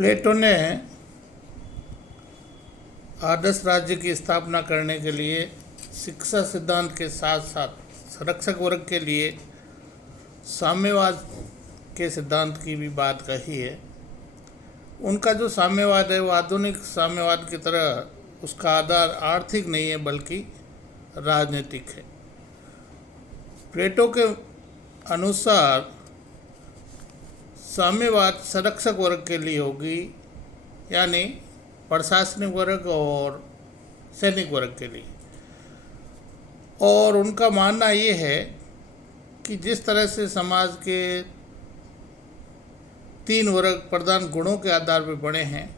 प्लेटो ने आदर्श राज्य की स्थापना करने के लिए शिक्षा सिद्धांत के साथ साथ संरक्षक वर्ग के लिए साम्यवाद के सिद्धांत की भी बात कही है। उनका जो साम्यवाद है वो आधुनिक साम्यवाद की तरह उसका आधार आर्थिक नहीं है बल्कि राजनीतिक है। प्लेटो के अनुसार साम्यवाद संरक्षक वर्ग के लिए होगी, यानी प्रशासनिक वर्ग और सैनिक वर्ग के लिए। और उनका मानना ये है कि जिस तरह से समाज के 3 वर्ग प्रधान गुणों के आधार पर बने हैं,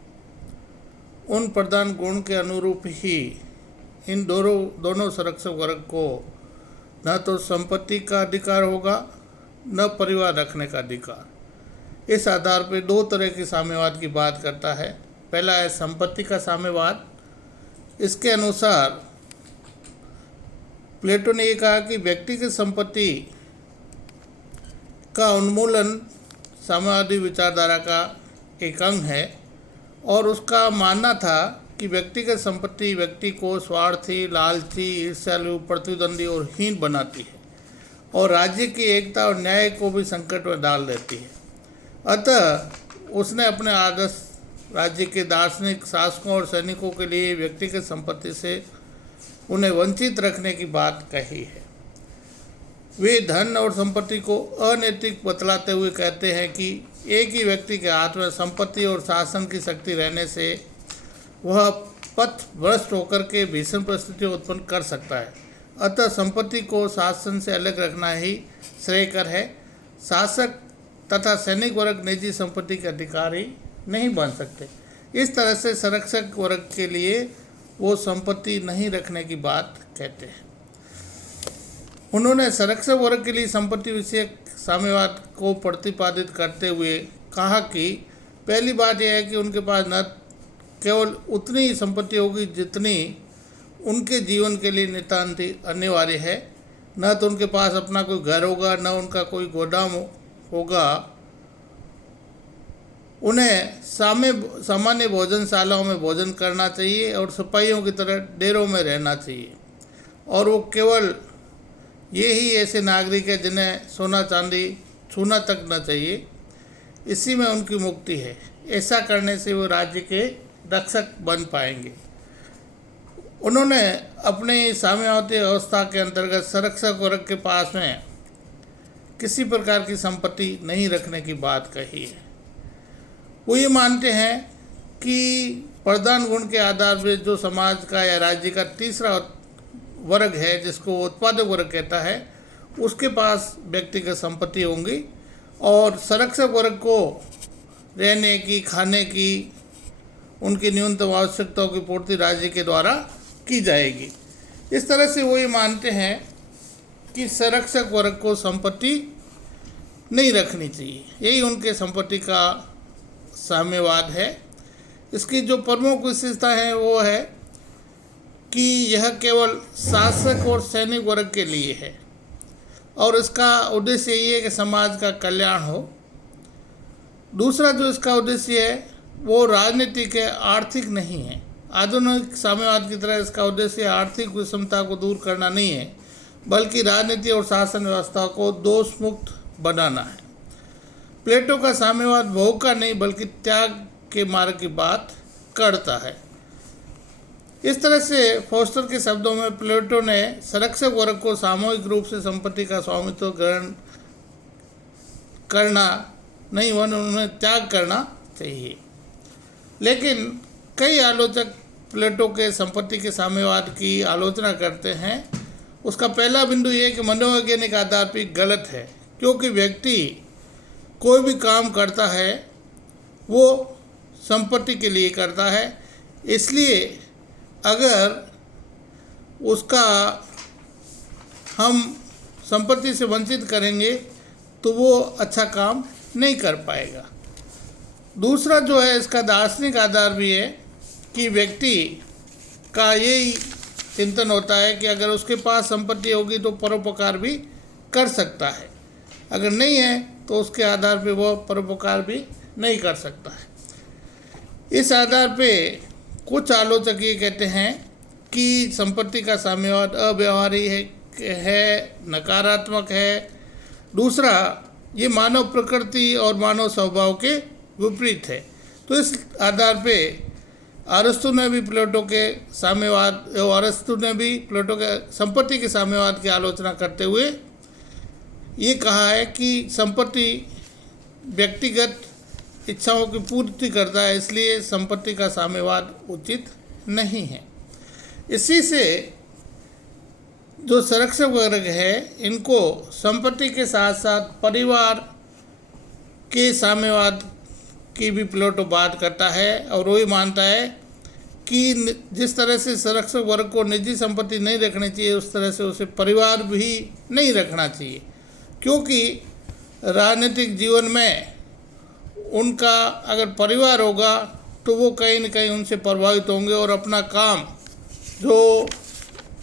उन प्रधान गुण के अनुरूप ही इन दोनों संरक्षक वर्ग को न तो संपत्ति का अधिकार होगा न परिवार रखने का अधिकार। इस आधार पर 2 तरह के साम्यवाद की बात करता है। पहला है संपत्ति का साम्यवाद। इसके अनुसार प्लेटो ने ये कहा कि व्यक्ति की संपत्ति का उन्मूलन साम्यवादी विचारधारा का एक अंग है और उसका मानना था कि व्यक्तिगत संपत्ति व्यक्ति को स्वार्थी, लालची, ईर्ष्यालु, प्रतिद्वंदी और हीन बनाती है और राज्य की एकता और न्याय को भी संकट में डाल देती है। अतः उसने अपने आदर्श राज्य के दार्शनिक, शासकों और सैनिकों के लिए व्यक्तिगत संपत्ति से उन्हें वंचित रखने की बात कही है। वे धन और संपत्ति को अनैतिक बतलाते हुए कहते हैं कि एक ही व्यक्ति के हाथ में संपत्ति और शासन की शक्ति रहने से वह पथ भ्रष्ट होकर के भीषण परिस्थितियाँ उत्पन्न कर सकता है। अतः संपत्ति को शासन से अलग रखना ही श्रेयकर है। शासक तथा सैनिक वर्ग निजी संपत्ति के अधिकारी नहीं बन सकते। इस तरह से संरक्षक वर्ग के लिए वो संपत्ति नहीं रखने की बात कहते हैं। उन्होंने संरक्षक वर्ग के लिए संपत्ति विषयक साम्यवाद को प्रतिपादित करते हुए कहा कि पहली बात यह है कि उनके पास न केवल उतनी ही संपत्ति होगी जितनी उनके जीवन के लिए नितांत अनिवार्य है, न तो उनके पास अपना कोई घर होगा, न उनका कोई गोदाम होगा। उन्हें सामान्य भोजनशालाओं में भोजन करना चाहिए और सिपाहियों की तरह डेरों में रहना चाहिए। और वो केवल ये ही ऐसे नागरिक हैं जिन्हें सोना चांदी छूना तक न चाहिए। इसी में उनकी मुक्ति है। ऐसा करने से वो राज्य के रक्षक बन पाएंगे। उन्होंने अपनी साम्यवादी अवस्था के अंतर्गत संरक्षक वर्ग के पास में किसी प्रकार की संपत्ति नहीं रखने की बात कही है। वो ये मानते हैं कि प्रधान गुण के आधार पर जो समाज का या राज्य का तीसरा वर्ग है, जिसको उत्पादक वर्ग कहता है, उसके पास व्यक्तिगत संपत्ति होंगी और संरक्षक वर्ग को रहने की, खाने की, उनकी न्यूनतम आवश्यकताओं की पूर्ति राज्य के द्वारा की जाएगी। इस तरह से वो ये मानते हैं कि संरक्षक वर्ग को संपत्ति नहीं रखनी चाहिए। यही उनके संपत्ति का साम्यवाद है। इसकी जो प्रमुख विशेषता है वो है कि यह केवल शासक और सैनिक वर्ग के लिए है और इसका उद्देश्य ये है कि समाज का कल्याण हो। दूसरा जो इसका उद्देश्य है वो राजनीतिक है, आर्थिक नहीं है। आधुनिक साम्यवाद की तरह इसका उद्देश्य आर्थिक विषमता को दूर करना नहीं है, बल्कि राजनीति और शासन व्यवस्था को दोष मुक्त बनाना है। प्लेटो का साम्यवाद भोग का नहीं बल्कि त्याग के मार्ग की बात करता है। इस तरह से फोस्टर के शब्दों में प्लेटो ने संरक्षक वर्ग को सामूहिक रूप से संपत्ति का स्वामित्व ग्रहण करना नहीं, उन्हें त्याग करना चाहिए। लेकिन कई आलोचक प्लेटो के संपत्ति के साम्यवाद की आलोचना करते हैं। उसका पहला बिंदु ये कि मनोवैज्ञानिक आधार पर गलत है, क्योंकि व्यक्ति कोई भी काम करता है वो संपत्ति के लिए करता है। इसलिए अगर उसका हम संपत्ति से वंचित करेंगे तो वो अच्छा काम नहीं कर पाएगा। दूसरा जो है इसका दार्शनिक आधार भी है कि व्यक्ति का यही चिंतन होता है कि अगर उसके पास संपत्ति होगी तो परोपकार भी कर सकता है, अगर नहीं है तो उसके आधार पर वह परोपकार भी नहीं कर सकता है। इस आधार पे कुछ आलोचक ये कहते हैं कि संपत्ति का साम्यवाद अव्यवहारिक है, नकारात्मक है। दूसरा, ये मानव प्रकृति और मानव स्वभाव के विपरीत है। तो इस आधार पे अरस्तु ने भी प्लेटो के साम्यवाद और अरस्तु ने भी प्लेटो के संपत्ति के साम्यवाद की आलोचना करते हुए ये कहा है कि संपत्ति व्यक्तिगत इच्छाओं की पूर्ति करता है, इसलिए संपत्ति का साम्यवाद उचित नहीं है। इसी से जो संरक्षक वर्ग है, इनको संपत्ति के साथ साथ परिवार के साम्यवाद की भी प्लेटो बात करता है और वही मानता है कि जिस तरह से संरक्षक वर्ग को निजी संपत्ति नहीं रखनी चाहिए, उस तरह से उसे परिवार भी नहीं रखना चाहिए, क्योंकि राजनीतिक जीवन में उनका अगर परिवार होगा तो वो कहीं न कहीं उनसे प्रभावित होंगे और अपना काम, जो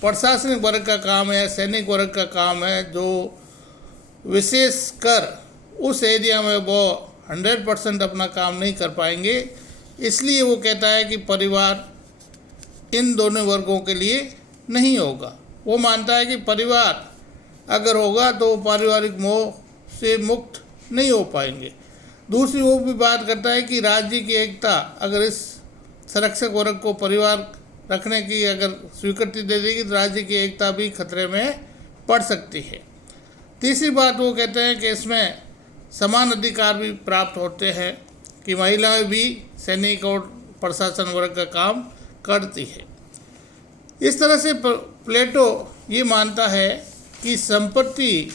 प्रशासनिक वर्ग का काम है, सैनिक वर्ग का काम है, जो विशेष कर उस एरिया में वो 100% अपना काम नहीं कर पाएंगे। इसलिए वो कहता है कि परिवार इन दोनों वर्गों के लिए नहीं होगा। वो मानता है कि परिवार अगर होगा तो पारिवारिक मोह से मुक्त नहीं हो पाएंगे। दूसरी वो भी बात करता है कि राज्य की एकता अगर इस संरक्षक वर्ग को परिवार रखने की अगर स्वीकृति दे देगी तो राज्य की एकता भी खतरे में पड़ सकती है। तीसरी बात वो कहते हैं कि इसमें समान अधिकार भी प्राप्त होते हैं कि महिलाएं भी सैनिक और प्रशासन वर्ग का काम करती है। इस तरह से प्लेटो ये मानता है कि संपत्ति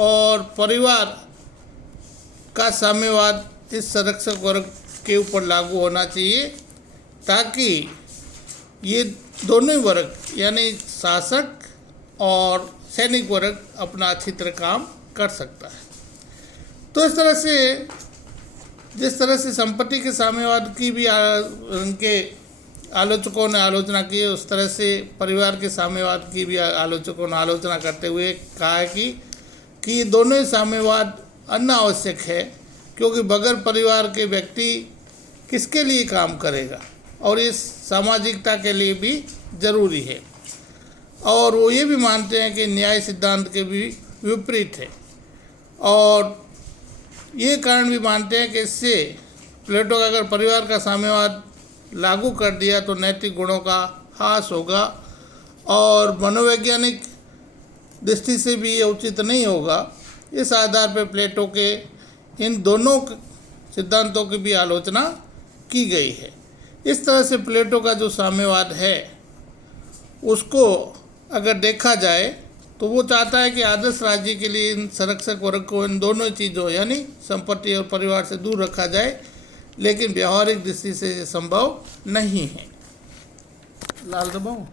और परिवार का साम्यवाद इस संरक्षक वर्ग के ऊपर लागू होना चाहिए, ताकि ये दोनों वर्ग यानी शासक और सैनिक वर्ग अपना अच्छी तरह काम कर सकता है। तो इस तरह से जिस तरह से संपत्ति के साम्यवाद की भी उनके आलोचकों ने आलोचना की है, उस तरह से परिवार के साम्यवाद की भी आलोचकों ने आलोचना करते हुए कहा है कि दोनों ही साम्यवाद अनावश्यक है, क्योंकि बगैर परिवार के व्यक्ति किसके लिए काम करेगा और इस सामाजिकता के लिए भी ज़रूरी है। और वो ये भी मानते हैं कि न्याय सिद्धांत के भी विपरीत है, और ये कारण भी मानते हैं कि इससे प्लेटो का अगर परिवार का साम्यवाद लागू कर दिया तो नैतिक गुणों का ह्रास होगा और मनोवैज्ञानिक दृष्टि से भी ये उचित नहीं होगा। इस आधार पर प्लेटो के इन दोनों सिद्धांतों की भी आलोचना की गई है। इस तरह से प्लेटो का जो साम्यवाद है उसको अगर देखा जाए तो वो चाहता है कि आदर्श राज्य के लिए इन संरक्षक वर्ग को इन दोनों चीज़ों यानी संपत्ति और परिवार से दूर रखा जाए, लेकिन व्यवहारिक दृष्टि से ये संभव नहीं है। लाल दबाऊं।